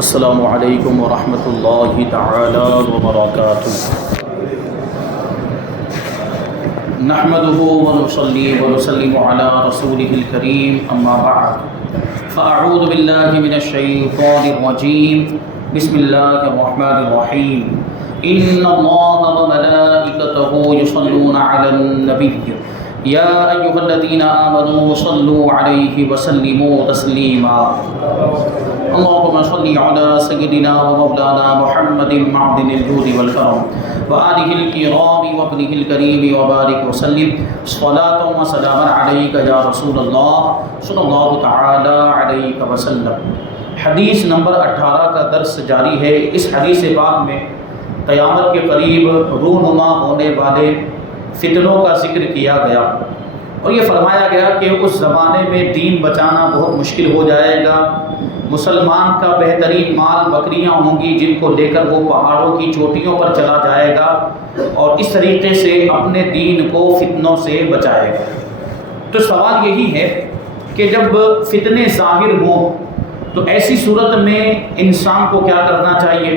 السلام علیکم ورحمۃ اللہ تعالی وبرکاتہ۔ نحمده ونصلي ونسلم على رسوله الكريم اما بعد فاعوذ باللہ من الشیطان الرجیم بسم اللہ الرحمن الرحیم ان اللہ وملائکته یصلون علی النبی یا ایها الذین آمنوا صلوا علیہ وسلموا تسلیما اللهم صل على سيدنا ومولانا محمد معدن الجود والكرم وآله الكرام وابنه الكريم وبارك وسلم صلاة وسلاما عليك يا رسول الله صلی اللہ تعالی علیہ وسلم۔ حدیث نمبر 18 کا درس جاری ہے۔ اس حدیث پاک میں قیامت کے قریب رونما ہونے والے فتنوں کا ذکر کیا گیا اور یہ فرمایا گیا کہ اس زمانے میں دین بچانا بہت مشکل ہو جائے گا۔ مسلمان کا بہترین مال بکریاں ہوں گی جن کو لے کر وہ پہاڑوں کی چوٹیوں پر چلا جائے گا اور اس طریقے سے اپنے دین کو فتنوں سے بچائے گا۔ تو سوال یہی ہے کہ جب فتنے ظاہر ہوں تو ایسی صورت میں انسان کو کیا کرنا چاہیے؟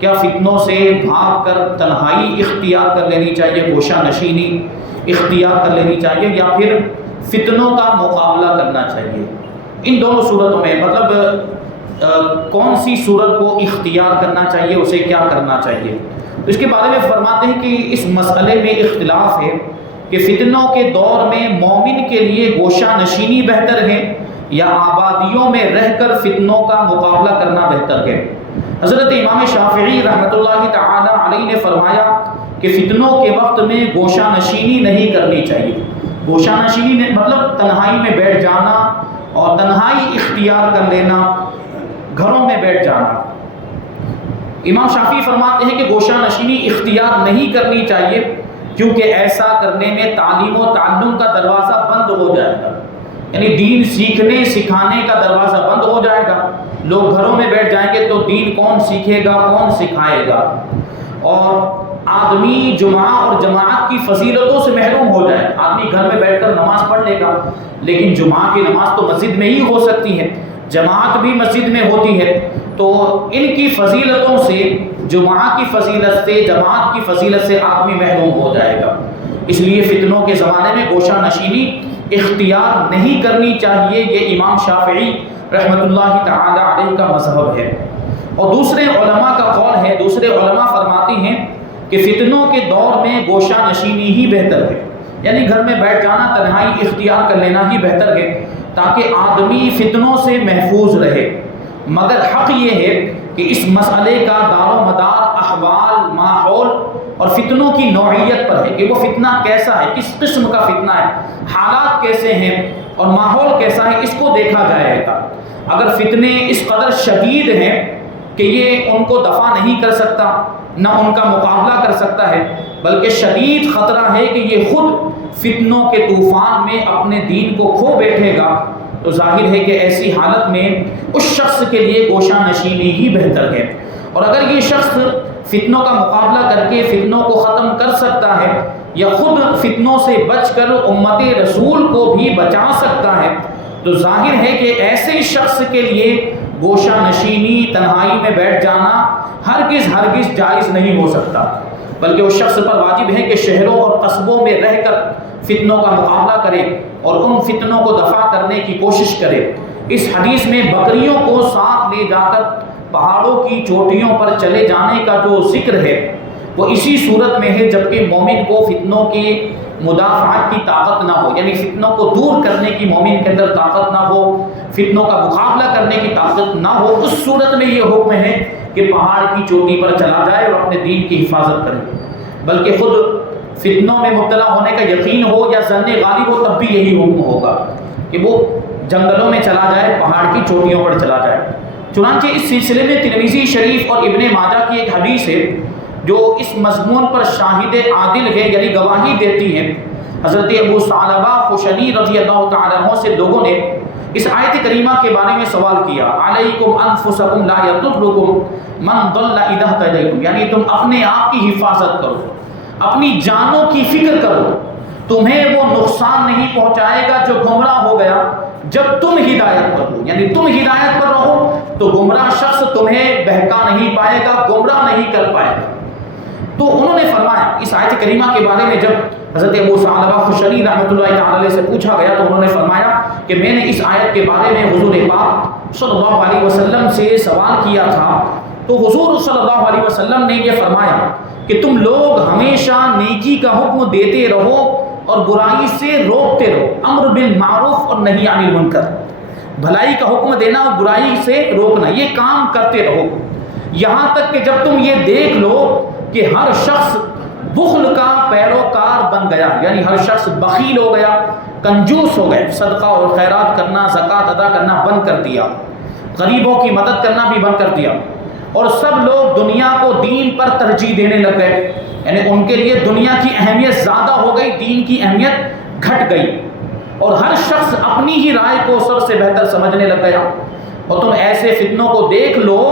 کیا فتنوں سے بھاگ کر تنہائی اختیار کر لینی چاہیے، گوشہ نشینی اختیار کر لینی چاہیے، یا پھر فتنوں کا مقابلہ کرنا چاہیے؟ ان دونوں صورتوں میں مطلب کون سی صورت کو اختیار کرنا چاہیے، اسے کیا کرنا چاہیے؟ تو اس کے بارے میں فرماتے ہیں کہ اس مسئلے میں اختلاف ہے کہ فتنوں کے دور میں مومن کے لیے گوشہ نشینی بہتر ہے یا آبادیوں میں رہ کر فتنوں کا مقابلہ کرنا بہتر ہے۔ حضرت امام شافعی رحمۃ اللہ تعالی علیہ نے فرمایا کہ فتنوں کے وقت میں گوشہ نشینی نہیں کرنی چاہیے۔ گوشہ نشینی مطلب تنہائی میں بیٹھ جانا اور تنہائی اختیار کر لینا، گھروں میں بیٹھ جانا۔ امام شافعی فرماتے ہیں کہ گوشہ نشینی اختیار نہیں کرنی چاہیے کیونکہ ایسا کرنے میں تعلیم و تعلم کا دروازہ بند ہو جائے گا، یعنی دین سیکھنے سکھانے کا دروازہ بند ہو جائے گا۔ لوگ گھروں میں بیٹھ جائیں گے تو دین کون سیکھے گا، کون سکھائے گا؟ اور آدمی جمعہ اور جماعت کی فضیلتوں سے محروم ہو جائے۔ آدمی گھر میں بیٹھ کر نماز پڑھ لے گا لیکن جمعہ کی نماز تو مسجد میں ہی ہو سکتی ہے، جماعت بھی مسجد میں ہوتی ہے، تو ان کی فضیلتوں سے، جمعہ کی فضیلت سے، جماعت کی فضیلت سے آدمی محروم ہو جائے گا۔ اس لیے فتنوں کے زمانے میں گوشہ نشینی اختیار نہیں کرنی چاہیے۔ یہ امام شافعی رحمۃ اللہ تعالی علیہ کا مذہب ہے۔ اور دوسرے علماء کا قول ہے، دوسرے علماء فرماتے ہیں کہ فتنوں کے دور میں گوشہ نشینی ہی بہتر ہے، یعنی گھر میں بیٹھ جانا، تنہائی اختیار کر لینا ہی بہتر ہے تاکہ آدمی فتنوں سے محفوظ رہے۔ مگر حق یہ ہے کہ اس مسئلے کا دار و مدار احوال، ماحول اور فتنوں کی نوعیت پر ہے کہ وہ فتنہ کیسا ہے، کس قسم کا فتنہ ہے، حالات کیسے ہیں اور ماحول کیسا ہے، اس کو دیکھا جائے گا۔ اگر فتنے اس قدر شدید ہیں کہ یہ ان کو دفع نہیں کر سکتا، نہ ان کا مقابلہ کر سکتا ہے، بلکہ شدید خطرہ ہے کہ یہ خود فتنوں کے طوفان میں اپنے دین کو کھو بیٹھے گا، تو ظاہر ہے کہ ایسی حالت میں اس شخص کے لیے گوشہ نشینی ہی بہتر ہے۔ اور اگر یہ شخص فتنوں کا مقابلہ کر کے فتنوں کو ختم کر سکتا ہے یا خود فتنوں سے بچ کر امت رسول کو بھی بچا سکتا ہے، تو ظاہر ہے کہ ایسے شخص کے لیے گوشہ نشینی، تنہائی میں بیٹھ جانا ہرگز جائز نہیں ہو سکتا، بلکہ اس شخص پر واجب ہے کہ شہروں اور قصبوں میں رہ کر فتنوں کا مقابلہ کرے اور ان فتنوں کو دفع کرنے کی کوشش کرے۔ اس حدیث میں بکریوں کو ساتھ لے جا کر پہاڑوں کی چوٹیوں پر چلے جانے کا جو ذکر ہے وہ اسی صورت میں ہے جبکہ مومن کو فتنوں کی مدافعت کی طاقت نہ ہو، یعنی فتنوں کو دور کرنے کی مومن کے اندر طاقت نہ ہو، فتنوں کا مقابلہ کرنے کی طاقت نہ ہو، اس صورت میں یہ حکم ہے کہ پہاڑ کی چوٹی پر چلا جائے اور اپنے دین کی حفاظت کرے۔ بلکہ خود فتنوں میں مبتلا ہونے کا یقین ہو یا ظن غالب ہو تب بھی یہی حکم ہوگا کہ وہ جنگلوں میں چلا جائے، پہاڑ کی چوٹیوں پر چلا جائے۔ چنانچہ اس سلسلے میں ترمذی شریف اور ابن ماجہ کی ایک حدیث ہے جو اس مضمون پر شاہد عادل ہے، یعنی گواہی دیتی ہے۔ حضرت ابو ثعلبہ خشنی رضی اللہ تعالیٰ عنہ سے لوگوں نے اس آیت کریمہ کے بارے میں سوال کیا، علیکم انفسکم لا یضرکم من ضل اذا اهتدیتم، یعنی تم اپنے آپ کی حفاظت کرو، اپنی جانوں کی فکر کرو، تمہیں وہ نقصان نہیں پہنچائے گا جو گمراہ ہو گیا جب تم ہدایت پر ہو، یعنی تم ہدایت پر رہو تو گمراہ شخص تمہیں بہکا نہیں پائے گا، گمراہ نہیں کر پائے گا۔ تو انہوں نے فرمایا اس آیت کریمہ کے بارے میں جب حضرت ابو ثعلبہ خشنی رحمۃ اللہ تعالی علیہ سے پوچھا گیا تو انہوں نے فرمایا کہ میں نے اس آیت کے بارے میں حضور پاک صلی اللہ علیہ وسلم سے سوال کیا تھا، تو حضور صلی اللہ علیہ وسلم نے یہ فرمایا کہ تم لوگ ہمیشہ نیکی کا حکم دیتے رہو اور برائی سے روکتے رہو، امر بالمعروف اور نہی عن المنکر، بھلائی کا حکم دینا اور برائی سے روکنا، یہ کام کرتے رہو، یہاں تک کہ جب تم یہ دیکھ لو کہ ہر شخص بخل کا پیروکار بن گیا، یعنی ہر شخص بخیل ہو گیا، کنجوس ہو گئے، صدقہ اور خیرات کرنا، زکوٰۃ ادا کرنا بند کر دیا، غریبوں کی مدد کرنا بھی بند کر دیا، اور سب لوگ دنیا کو دین پر ترجیح دینے لگ گئے، یعنی ان کے لیے دنیا کی اہمیت زیادہ ہو گئی، دین کی اہمیت گھٹ گئی، اور ہر شخص اپنی ہی رائے کو سب سے بہتر سمجھنے لگ گیا، اور تم ایسے فتنوں کو دیکھ لو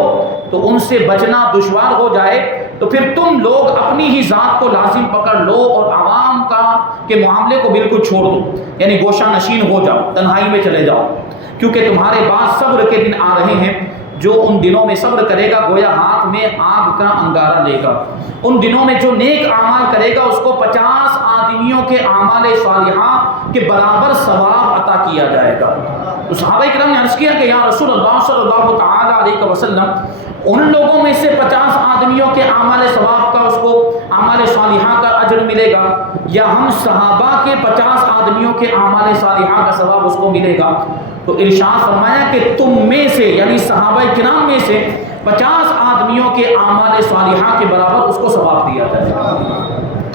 تو ان سے بچنا دشوار ہو جائے تو پھر تم لوگ اپنی ہی ذات کو لازم پکڑ لو اور عوام کے معاملے کو بالکل چھوڑ دو، یعنی گوشہ نشین ہو جاؤ، تنہائی میں چلے جاؤ، کیونکہ تمہارے بعد صبر کے دن آ رہے ہیں، جو ان دنوں میں صبر کرے گا گویا ہاتھ میں آگ کا انگارہ لے گا، ان دنوں میں جو نیک اعمال کرے گا اس کو 50 آدمیوں کے اعمال صالحہ کے برابر ثواب عطا کیا جائے گا۔ تو صحابہ کرام نے عرض کیا کہ یا رسول اللہ صلی اللہ تعالی علیہ وسلم، ان لوگوں میں سے 50 آدمیوں کے اعمال ثواب کا اس کو اعمال صالحہ کا اجر ملے گا، یا ہم صحابہ کے 50 آدمیوں کے اعمال صالحہ کا ثواب اس کو ملے گا؟ تو ارشاد فرمایا کہ تم میں سے یعنی صحابہ کرام میں سے 50 آدمیوں کے اعمال صالحہ کے برابر اس کو ثواب دیا جائے گا۔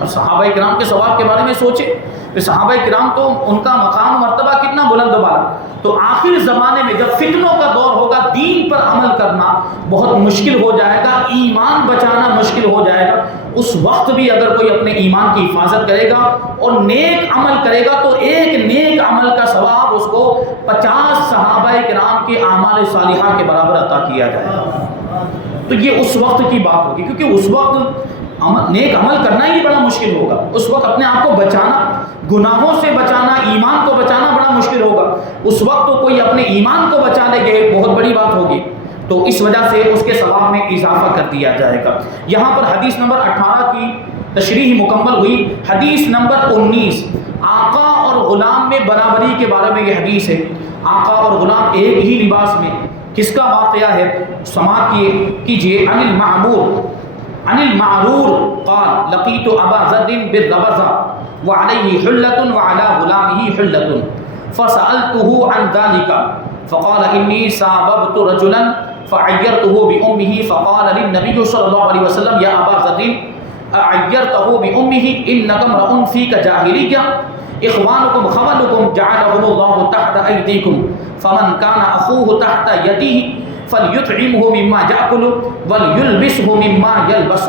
اب صحابہ کرام کے ثواب کے بارے میں سوچیں کہ صحابہ کرام تو ان کا مقام مرتبہ کتنا بلند بالا، تو آخر زمانے میں جب فتنوں کا دور ہوگا دین پر عمل کرنا بہت مشکل ہو جائے گا، ایمان بچانا مشکل ہو جائے گا، اس وقت بھی اگر کوئی اپنے ایمان کی حفاظت کرے گا اور نیک عمل کرے گا تو ایک نیک عمل کا ثواب اس کو 50 صحابہ کرام کے اعمال صالحہ کے برابر عطا کیا جائے گا۔ تو یہ اس وقت کی بات ہوگی، کیونکہ اس وقت نیک عمل کرنا ہی بڑا مشکل ہوگا، اس وقت اپنے آپ کو بچانا، گناہوں سے بچانا، ایمان کو بچانا بڑا مشکل ہوگا، اس وقت تو کوئی اپنے ایمان کو بچا لے گے بہت بڑی بات ہوگی، تو اس وجہ سے اس کے ثواب میں اضافہ کر دیا جائے گا۔ یہاں پر حدیث نمبر 18 کی تشریح مکمل ہوئی۔ حدیث نمبر 19 آقا اور غلام میں برابری کے بارے میں یہ حدیث ہے۔ آقا اور غلام ایک ہی لباس میں، کس کا واقعہ ہے؟ سماعت کیجئے۔ عن المعرور قال لقيت ابا ذر بالربذة وعليه حلة وعلى غلامه حلة فسألته عن ذلك فقال إني ساببت رجلا فعيرته بأمه فقال للنبي صلى الله عليه وسلم يا أبا ذر أعيرته بأمه إنك امرؤ فيك جاهلية إخوانكم خولكم جعلهم الله تحت أيديكم فمن كان أخوه تحت يده فَلْيُطْعِمْهُ مِمَّا يَأْكُلُ وَلْيُلْبِسْهُ مِمَّا يَلْبَسُ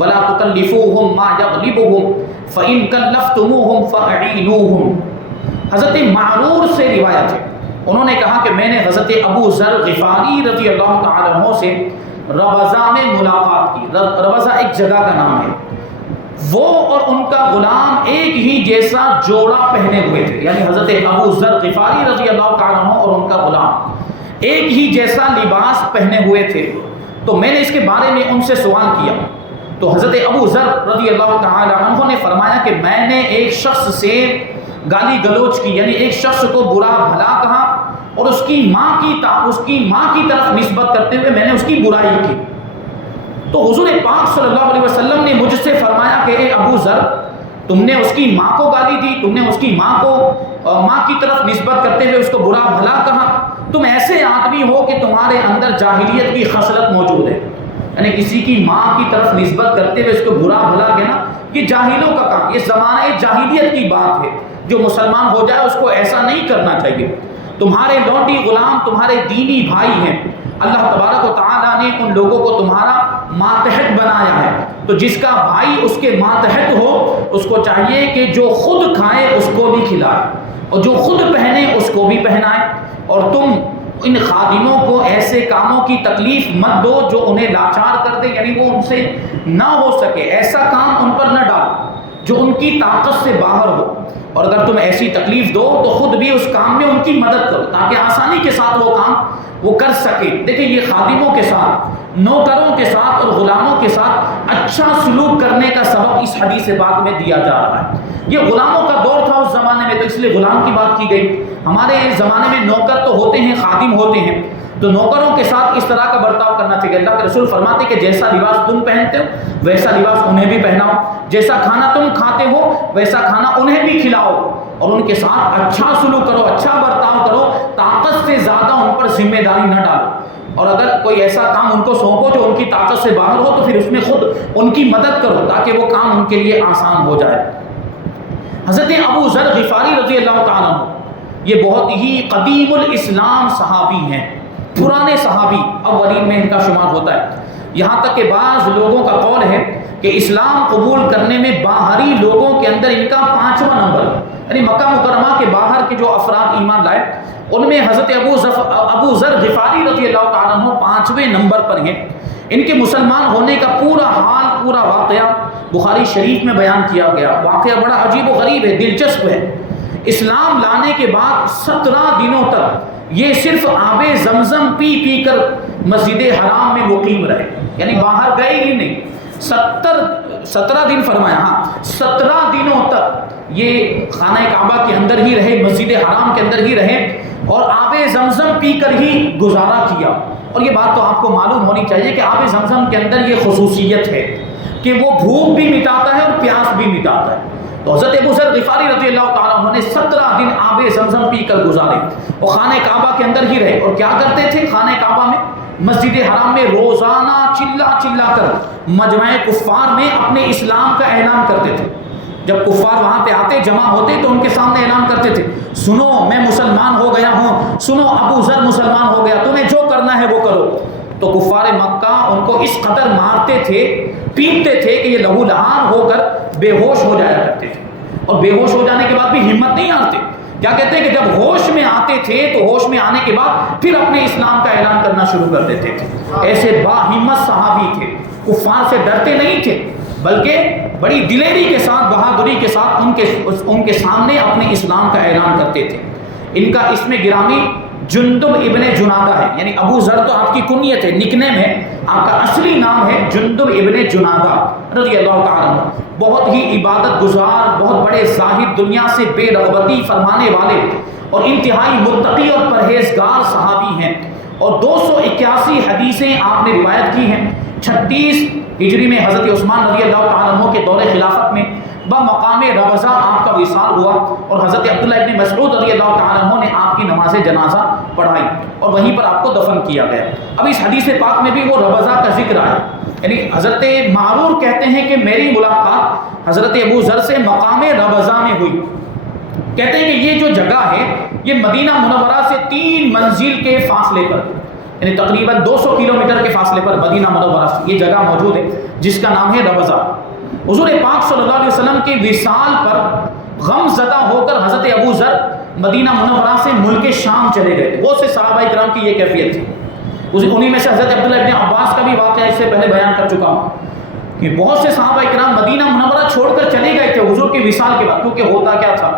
وَلَا تُكَلِّفُوهُمْ مَا يَغْلِبُهُمْ فَإِنْ كَلَّفْتُمُوهُمْ فَأَعِينُوهُمْ۔ حضرت معرور سے روایت ہے، انہوں نے کہا کہ میں نے حضرت ابو ذر غفاری رضی اللہ تعالی عنہ سے ربضہ میں ملاقات کی۔ ربضہ ایک جگہ کا نام ہے۔ وہ اور ان کا غلام ایک ہی جیسا جوڑا پہنے ہوئے تھے، یعنی حضرت ابو ذر غفاری رضی اللہ تعالی عنہ اور ان کا غلام ایک ہی جیسا لباس پہنے ہوئے تھے۔ تو میں نے اس کے بارے میں ان سے سوال کیا تو حضرت ابو ذر رضی اللہ تعالی عنہ نے فرمایا کہ میں نے ایک شخص سے گالی گلوچ کی، یعنی ایک شخص کو برا بھلا کہا اور اس کی ماں کی طرف نسبت کرتے ہوئے میں نے اس کی برائی کی۔ تو حضور پاک صلی اللہ علیہ وسلم نے مجھ سے فرمایا کہ اے ابو ذر، تم نے اس کی ماں کو گالی دی، تم نے اس کی ماں کی طرف نسبت کرتے ہوئے اس کو برا بھلا کہا، تم ایسے آدمی ہو کہ تمہارے اندر جاہلیت کی خصلت موجود ہے، یعنی کسی کی ماں کی طرف نسبت کرتے ہوئے اس کو برا بھلا کہنا یہ جاہلوں کا کام، یہ زمانہ جاہلیت کی بات ہے، جو مسلمان ہو جائے اس کو ایسا نہیں کرنا چاہیے۔ تمہارے لونڈی غلام تمہارے دینی بھائی ہیں، اللہ تبارک و تعالیٰ نے ان لوگوں کو تمہارا ماتحت بنایا ہے، تو جس کا بھائی اس کے ماتحت ہو اس کو چاہیے کہ جو خود کھائے اس کو بھی کھلائے اور جو خود پہنے اس کو بھی پہنائے، اور تم ان خادموں کو ایسے کاموں کی تکلیف مت دو جو انہیں لاچار کر دے، یعنی وہ ان سے نہ ہو سکے، ایسا کام ان پر نہ ڈالو جو ان کی طاقت سے باہر ہو۔ اور اگر تم ایسی تکلیف دو تو خود بھی اس کام میں ان کی مدد کرو تاکہ آسانی کے ساتھ وہ کام وہ کر سکے۔ دیکھیں یہ خادموں کے ساتھ، نوکروں کے ساتھ اور غلاموں کے ساتھ اچھا سلوک کرنے کا سبق اس حدیث پاک میں دیا جا رہا ہے۔ یہ غلاموں کا دور تھا اس زمانے میں، تو اس لیے غلام کی بات کی گئی۔ ہمارے زمانے میں نوکر تو ہوتے ہیں، خادم ہوتے ہیں، تو نوکروں کے ساتھ اس طرح کا برتاؤ کرنا چاہیے۔ اللہ کے رسول فرماتے کہ جیسا لباس تم پہنتے ہو ویسا لباس انہیں بھی پہناؤ، جیسا کھانا تم کھاتے ہو ویسا کھانا انہیں بھی کھلاؤ، اور ان کے ساتھ اچھا سلوک کرو، اچھا برتاؤ کرو، طاقت سے زیادہ ان پر ذمہ داری نہ ڈالو، اور اگر کوئی ایسا کام ان کو سونپو جو ان کی طاقت سے باہر ہو تو پھر اس میں خود ان کی مدد کرو تاکہ وہ کام ان کے لیے آسان ہو جائے۔ حضرت ابو ذر غفاری رضی اللہ تعالیٰ عنہ یہ بہت ہی قدیم الاسلام صحابی ہیں، پرانے صحابی، اولین میں ان کا شمار ہوتا ہے۔ یہاں تک کہ بعض لوگوں کا قول ہے کہ اسلام قبول کرنے میں باہری لوگوں کے اندر ان کا 5واں نمبر، یعنی مکہ مکرمہ کے باہر کے جو افراد ایمان لائے ان میں حضرت ابو ذر غفاری رضی اللہ تعالیٰ عنہ 5ویں نمبر پر ہیں۔ ان کے مسلمان ہونے کا پورا حال، پورا واقعہ بخاری شریف میں بیان کیا گیا۔ واقعہ بڑا عجیب و غریب ہے، دلچسپ ہے۔ اسلام لانے کے بعد 17 دنوں تک یہ صرف آب زمزم پی پی کر مسجد حرام میں مقیم رہے، یعنی باہر گئے ہی نہیں۔ 17 دن فرمایا، ہاں 17 دنوں تک یہ خانہ کعبہ کے اندر ہی رہے، مسجد حرام کے اندر ہی رہے اور آب زمزم پی کر ہی گزارا کیا۔ اور یہ بات تو آپ کو معلوم ہونی چاہیے کہ آب زمزم کے اندر یہ خصوصیت ہے کہ وہ بھوک بھی مٹاتا ہے اور پیاس بھی مٹاتا ہے۔ تو حضرت ابو ذر غفاری رضی اللہ تعالیٰ عنہ نے 17 دن آب زمزم پی کر گزارے، وہ خانہ کعبہ کے اندر ہی رہے۔ اور کیا کرتے تھے خانہ کعبہ میں، مسجد حرام میں روزانہ چلا چلا کر مجمع کفار میں اپنے اسلام کا اعلان کرتے تھے۔ جب کفار وہاں پہ آتے، جمع ہوتے تو ان کے سامنے اعلان کرتے تھے، سنو میں مسلمان ہو گیا ہوں، سنو ابو ذر مسلمان ہو گیا، تمہیں جو کرنا ہے وہ کرو۔ تو کفار مکہ ان کو اس قدر مارتے تھے، پیٹتے تھے کہ یہ لہو لہان ہو کر بے ہوش ہو جایا کرتے تھے، اور بے ہوش ہو جانے کے بعد بھی ہمت نہیں ہارتے۔ کیا کہتے ہیں کہ جب ہوش میں آتے تھے تو ہوش میں آنے کے بعد پھر اپنے اسلام کا اعلان کرنا شروع کر دیتے تھے۔ ایسے باہمت صحابی تھے، کفار سے ڈرتے نہیں تھے بلکہ بڑی دلیری کے ساتھ، بہادری کے ساتھ ان کے سامنے اپنے اسلام کا اعلان کرتے تھے۔ ان کا اسم گرامی جندب ابن جنادہ ہے، یعنی ابو ذر تو آپ کی کنیت ہے، نکنیم ہے، آپ کا اصلی نام ہے جندب ابن جنادہ رضی اللہ تعالیٰ عنہ۔ بہت ہی عبادت گزار، بہت بڑے زاہد، دنیا سے بے رغبتی فرمانے والے اور انتہائی متقی اور پرہیزگار صحابی ہیں، اور 281 حدیثیں آپ نے روایت کی ہیں۔ 36 ہجری میں حضرت عثمان رضی اللہ تعالیٰ عنہ کے دور خلافت میں بمقام ربضہ آپ کا وصال ہوا، اور حضرت عبداللہ ابن مسعود رضی اللہ تعالیٰ عنہ نے آپ کی نماز جنازہ پڑھائی اور وہیں پر آپ کو دفن کیا گیا۔ اب اس حدیث پاک میں بھی وہ ربضہ کا ذکر آیا، یعنی حضرت معرور کہتے ہیں کہ میری ملاقات حضرت ابو ذر سے مقام ربضہ میں ہوئی۔ کہتے ہیں کہ یہ جو جگہ ہے یہ مدینہ منورہ سے 3 منزل کے فاصلے پر، یعنی تقریباً 200 کلومیٹر کے فاصلے پر مدینہ منورہ سے یہ جگہ موجود ہے جس کا نام ہے ربضہ۔ حضور پاک صلی اللہ علیہ وسلم کے وصال پر غم زدہ ہو کر حضرت ابو ذر مدینہ منورہ سے ملک شام چلے گئے۔ بہت سے صحابہ کرام کی یہ کیفیت تھی، انہی میں سے حضرت عبداللہ ابن عباس کا بھی واقعہ اس سے پہلے بیان کر چکا ہوں کہ بہت سے صحابہ کرام مدینہ منورہ چھوڑ کر چلے گئے تھے حضور کے وصال کے بعد، کیونکہ ہوتا کیا تھا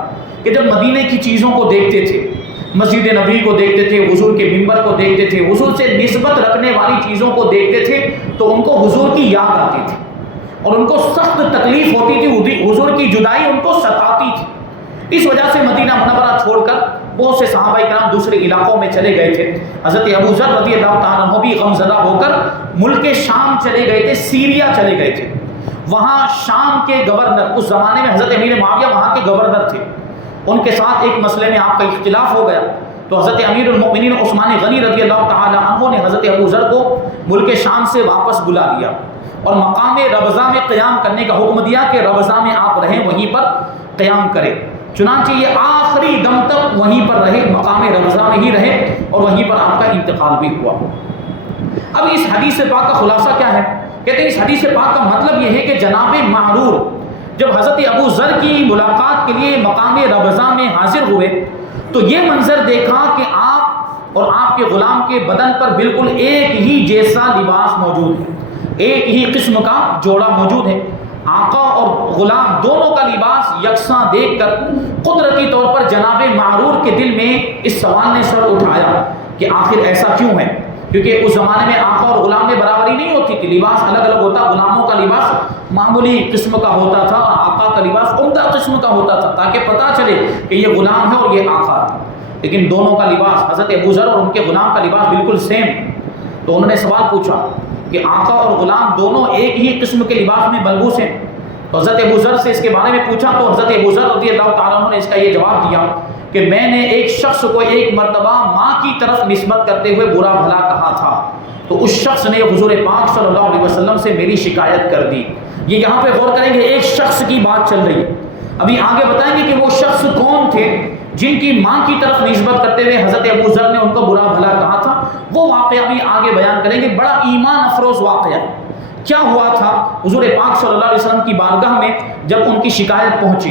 کہ جب مدینے کی چیزوں کو دیکھتے تھے، مسجد نبی کو دیکھتے تھے، حضور کے منبر کو دیکھتے تھے، حضور سے نسبت رکھنے والی چیزوں کو دیکھتے تھے، تو ان کو حضور کی یاد آتی تھی اور ان کو سخت تکلیف ہوتی تھی، حضور کی جدائی ان کو ستاتی تھی۔ اس وجہ سے مدینہ منورہ چھوڑ کر بہت سے صحابہ کرام دوسرے علاقوں میں چلے گئے تھے۔ حضرت ابو ذر رضی اللہ تعالیٰ عنہ بھی غم زدہ ہو کر ملک شام چلے گئے تھے، سیریا چلے گئے تھے۔ وہاں شام کے گورنر، اس زمانے میں حضرت امیر معاویہ وہاں کے گورنر تھے، ان کے ساتھ ایک مسئلے میں آپ کا اختلاف ہو گیا، تو حضرت امیر المؤمنین عثمان غنی رضی اللہ تعالیٰ عنہ نے حضرت ابو ذر کو ملک شام سے واپس بلا لیا اور مقام ربضہ میں قیام کرنے کا حکم دیا کہ ربضہ میں آپ رہیں، وہیں پر قیام کریں۔ چنانچہ یہ آخری دم تک وہیں پر رہے، مقام ربضہ میں ہی رہے، اور وہیں پر آپ کا انتقال بھی ہوا۔ اب اس حدیث پاک کا خلاصہ کیا ہے؟ کہتے ہیں اس حدیث پاک کا مطلب یہ ہے کہ جناب معرور جب حضرت ابو ذر کی ملاقات کے لیے مقام ربضہ میں حاضر ہوئے تو یہ منظر دیکھا کہ آپ اور آپ کے غلام کے بدن پر بالکل ایک ہی جیسا لباس موجود ہے، ایک ہی قسم کا جوڑا موجود ہے۔ آقا اور غلام دونوں کا لباس یکساں دیکھ کر قدرتی طور پر جناب معرور کے دل میں اس سوال نے سر اٹھایا کہ آخر ایسا کیوں ہے، کیونکہ اس زمانے میں آقا اور غلام میں برابری نہیں ہوتی تھی، لباس الگ الگ ہوتا، غلاموں کا لباس معمولی قسم کا ہوتا تھا اور آقا کا لباس عمدہ قسم کا ہوتا تھا، تاکہ پتہ چلے کہ یہ غلام ہے اور یہ آقا ہے۔ لیکن دونوں کا لباس، حضرت ابوذر اور ان کے غلام کا لباس بالکل سیم۔ تو انہوں نے سوال پوچھا کہ آقا اور غلام دونوں ایک ہی قسم کے لباس میں ملبوس ہیں؟ تو حضرت ابوذر سے اس کے بارے میں پوچھا تو حضرت ابوذر رضی اللہ تعالیٰ عنہ نے اس کا یہ جواب دیا کہ میں نے ایک شخص کو ایک مرتبہ ماں کی طرف نسبت کرتے ہوئے برا بھلا کہا تھا، تو اس شخص نے حضور پاک صلی اللہ علیہ وسلم سے میری شکایت کر دی۔ یہ یہاں پہ غور کریں گے، ایک شخص کی بات چل رہی ہے، ابھی آگے بتائیں گے کہ وہ شخص کون تھے جن کی ماں کی طرف نسبت کرتے ہوئے حضرت ابوذر نے ان کو برا بھلا کہا تھا۔ وہ واقعہ بھی آگے بیان کریں گے، بڑا ایمان افروز واقعہ۔ کیا ہوا تھا؟ حضور پاک صلی اللہ علیہ وسلم کی بارگاہ میں جب ان کی شکایت پہنچی،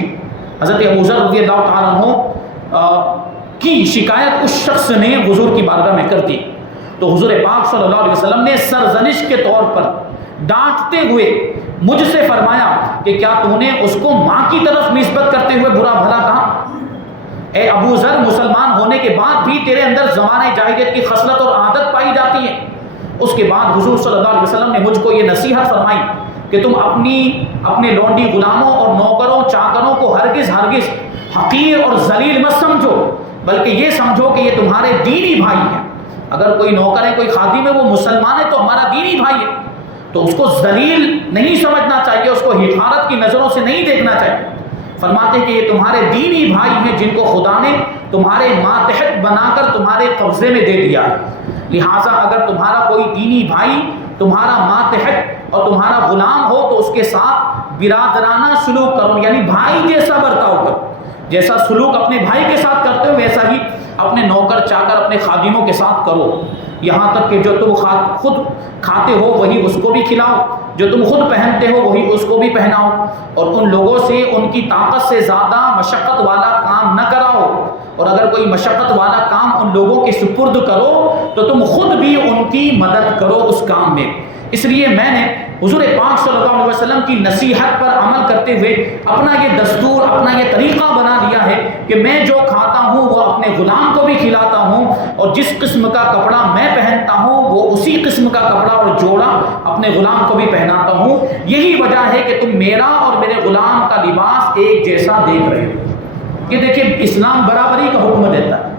حضرت ابوذر رضی اللہ تعالیٰ عنہ کی شکایت اس شخص نے حضور کی بارگاہ میں کر دی، تو حضور پاک صلی اللہ علیہ وسلم نے سرزنش کے طور پر ڈانٹتے ہوئے مجھ سے فرمایا کہ کیا تو نے اس کو ماں کی طرف نسبت کرتے ہوئے برا بھلا کہا؟ اے ابوذر، مسلمان ہونے کے بعد بھی تیرے اندر زمانہ جاہلیت کی خصلت اور عادت پائی جاتی ہے۔ اس کے بعد حضور صلی اللہ علیہ وسلم نے مجھ کو یہ نصیحت فرمائی کہ تم اپنے لونڈی غلاموں اور نوکروں چاکروں کو ہرگز حقیر اور ذلیل مت سمجھو، بلکہ یہ سمجھو کہ یہ تمہارے دینی بھائی ہیں۔ اگر کوئی نوکر ہے، کوئی خادم ہے، وہ مسلمان ہے تو ہمارا دینی بھائی ہے، تو اس کو ذلیل نہیں سمجھنا چاہیے، اس کو حقارت کی نظروں سے نہیں دیکھنا چاہیے۔ فرماتے ہیں کہ یہ تمہارے دینی بھائی ہیں جن کو خدا نے تمہارے ماتحت بنا کر تمہارے قبضے میں دے دیا ہے، لہٰذا اگر تمہارا کوئی دینی بھائی تمہارا ماتحت اور تمہارا غلام ہو تو اس کے ساتھ برادرانہ سلوک کرو، یعنی بھائی جیسا برتاؤ کرو، جیسا سلوک اپنے بھائی کے ساتھ کرتے ہو ویسا ہی اپنے نوکر چاکر اپنے خادموں کے ساتھ کرو، یہاں تک کہ جو تم خود کھاتے ہو وہی اس کو بھی کھلاؤ، جو تم خود پہنتے ہو وہی اس کو بھی پہناؤ، اور ان لوگوں سے ان کی طاقت سے زیادہ مشقت والا کام نہ کراؤ، اور اگر کوئی مشقت والا کام ان لوگوں کے سپرد کرو تو تم خود بھی ان کی مدد کرو اس کام میں۔ اس لیے میں نے حضور پاک صلی اللہ علیہ وسلم کی نصیحت پر عمل کرتے ہوئے اپنا یہ دستور، اپنا یہ طریقہ بنا لیا ہے کہ میں جو کھاتا ہوں وہ اپنے غلام کو بھی کھلاتا ہوں، اور جس قسم کا کپڑا میں پہنتا ہوں وہ اسی قسم کا کپڑا اور جوڑا اپنے غلام کو بھی پہناتا ہوں۔ یہی وجہ ہے کہ تم میرا اور میرے غلام کا لباس ایک جیسا دیکھ رہے ہو۔ یہ دیکھیں، اسلام برابری کا حکم دیتا ہے،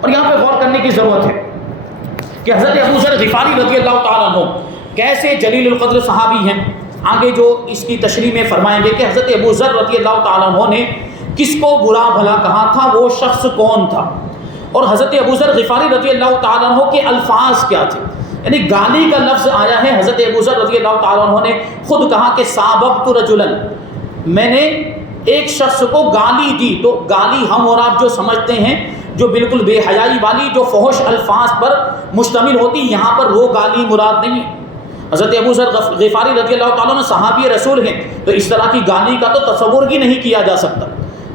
اور یہاں پہ غور کرنے کی ضرورت ہے کہ حضرت ابوذر غفاری رضی اللہ تعالیٰ عنہ کیسے جلیل القدر صحابی ہیں۔ آگے جو اس کی تشریح میں فرمائیں گے کہ حضرت ابوذر رضی اللہ تعالیٰ عنہ نے کس کو برا بھلا کہا تھا، وہ شخص کون تھا، اور حضرت ابوذر غفاری رضی اللہ تعالیٰ عنہ کے الفاظ کیا تھے۔ یعنی گالی کا لفظ آیا ہے، حضرت ابوذر رضی اللہ تعالیٰ عنہ نے خود کہا کہ ساببت رجلا، میں نے ایک شخص کو گالی دی۔ تو گالی ہم اور آپ جو سمجھتے ہیں جو بالکل بے حیائی والی، جو فحش الفاظ پر مشتمل ہوتی، یہاں پر وہ گالی مراد نہیں۔ حضرت ابوذر غفاری رضی اللہ تعالیٰ عنہ صحابی رسول ہیں، تو اس طرح کی گالی کا تو تصور ہی نہیں کیا جا سکتا۔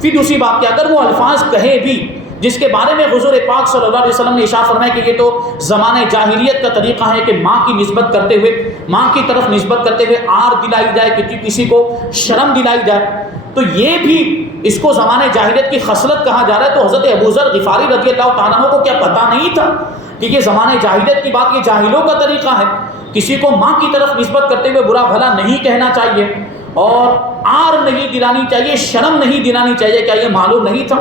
پھر دوسری بات کہ اگر وہ الفاظ کہے بھی جس کے بارے میں حضور پاک صلی اللہ علیہ وسلم نے ارشاد فرمایا کہ یہ تو زمانہ جاہلیت کا طریقہ ہے کہ ماں کی نسبت کرتے ہوئے، ماں کی طرف نسبت کرتے ہوئے آر دلائی جائے، کہ کسی کو شرم دلائی جائے، تو یہ بھی اس کو زمانہ جاہلیت کی خصلت کہا جا رہا ہے۔ تو حضرت ابوذر غفاری رضی اللہ تعالیٰ عنہ کو کیا پتہ نہیں تھا کہ یہ زمانہ جاہلیت کی بات، یہ جاہلوں کا طریقہ ہے، کسی کو ماں کی طرف نسبت کرتے ہوئے برا بھلا نہیں کہنا چاہیے اور آر نہیں دلانی چاہیے، شرم نہیں دلانی چاہیے؟ کیا یہ معلوم نہیں تھا؟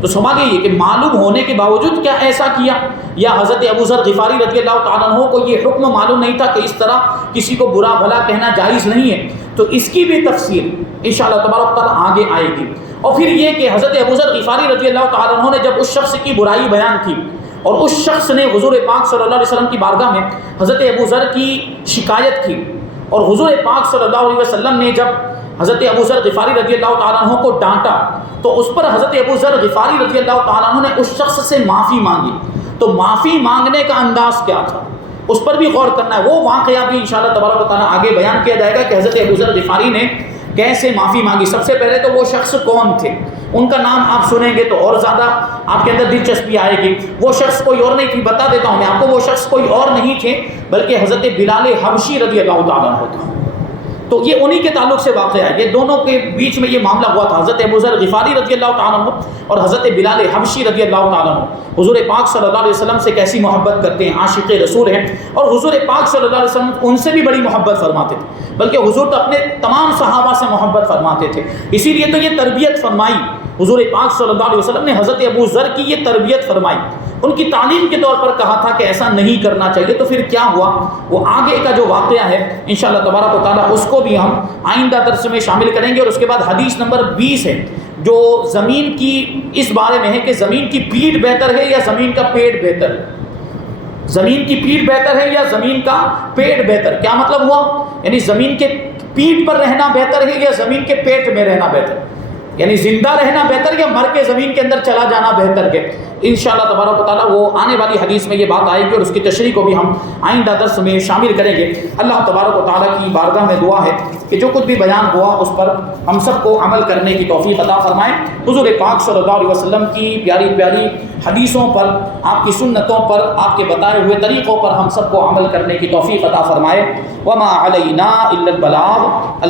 تو سمجھے یہ کہ معلوم ہونے کے باوجود کیا ایسا کیا، یا حضرت ابوذر غفاری رضی اللہ تعالیٰ عنہ کو یہ حکم معلوم نہیں تھا کہ اس طرح کسی کو برا بھلا کہنا جائز نہیں ہے؟ تو اس کی بھی تفصیل انشاءاللہ تبارک و تعالیٰ آگے آئے گی۔ اور پھر یہ کہ حضرت ابوذر غفاری رضی اللہ تعالیٰ عنہ نے جب اس شخص کی برائی بیان کی اور اس شخص نے حضور پاک صلی اللہ علیہ وسلم کی بارگاہ میں حضرت ابوذر کی شکایت کی، اور حضور پاک صلی اللہ علیہ وسلم نے جب حضرت ابوذر غفاری رضی اللہ تعالیٰ عنہ کو ڈانٹا تو اس پر حضرت ابوذر غفاری رضی اللہ تعالیٰ عنہ نے اس شخص سے معافی مانگی۔ تو معافی مانگنے کا انداز کیا تھا اس پر بھی غور کرنا ہے، وہ واقعہ بھی انشاءاللہ تبارک و تعالیٰ آگے بیان کیا جائے گا کہ حضرت ابوذر غفاری نے کیسے معافی مانگی۔ سب سے پہلے تو وہ شخص کون تھے، ان کا نام آپ سنیں گے تو اور زیادہ آپ کے اندر دلچسپی آئے گی۔ وہ شخص کوئی اور نہیں تھی، بتا دیتا ہوں میں آپ کو، وہ شخص کوئی اور نہیں تھے بلکہ حضرت بلال حبشی رضی اللہ تعالیٰ عنہ تھا۔ تو یہ انہی کے تعلق سے واقعہ ہے، یہ دونوں کے بیچ میں یہ معاملہ ہوا تھا، حضرت ابو ذر غفاری رضی اللہ تعالیٰ عنہ اور حضرت بلال حبشی رضی اللہ تعالیٰ عنہ حضور پاک صلی اللہ علیہ وسلم سے کیسی محبت کرتے ہیں، عاشق رسول ہیں، اور حضور پاک صلی اللہ علیہ وسلم ان سے بھی بڑی محبت فرماتے تھے، بلکہ حضور تو اپنے تمام صحابہ سے محبت فرماتے تھے، اسی لیے تو یہ تربیت فرمائی حضور پاک صلی اللہ علیہ وسلم نے حضرت ابو ذر کی یہ تربیت فرمائی، ان کی تعلیم کے طور پر کہا تھا کہ ایسا نہیں کرنا چاہیے۔ تو پھر کیا ہوا، وہ آگے کا جو واقعہ ہے انشاءاللہ تبارک و تعالیٰ اس کو بھی ہم آئندہ درس میں شامل کریں گے، اور اس کے بعد حدیث نمبر 20 ہے جو زمین کی اس بارے میں ہے کہ زمین کی پیٹھ بہتر ہے یا زمین کا پیٹ بہتر ہے، زمین کی پیٹھ بہتر ہے یا زمین کا پیٹ بہتر، کیا مطلب ہوا، یعنی زمین کے پیٹھ پر رہنا بہتر ہے یا زمین کے پیٹ میں رہنا بہتر، یعنی زندہ رہنا بہتر یا مر کے زمین کے اندر چلا جانا بہتر ہے۔ انشاءاللہ تبارک و تعالیٰ وہ آنے والی حدیث میں یہ بات آئے گی اور اس کی تشریح کو بھی ہم آئندہ درس میں شامل کریں گے۔ اللہ تبارک و تعالیٰ کی بارگاہ میں دعا ہے کہ جو کچھ بھی بیان ہوا اس پر ہم سب کو عمل کرنے کی توفیق عطا فرمائیں، حضور پاک صلی اللہ علیہ وسلم کی پیاری پیاری حدیثوں پر، آپ کی سنتوں پر، آپ کے بتائے ہوئے طریقوں پر ہم سب کو عمل کرنے کی توفیق عطا فرمائے۔ وما علینا الا البلاغ۔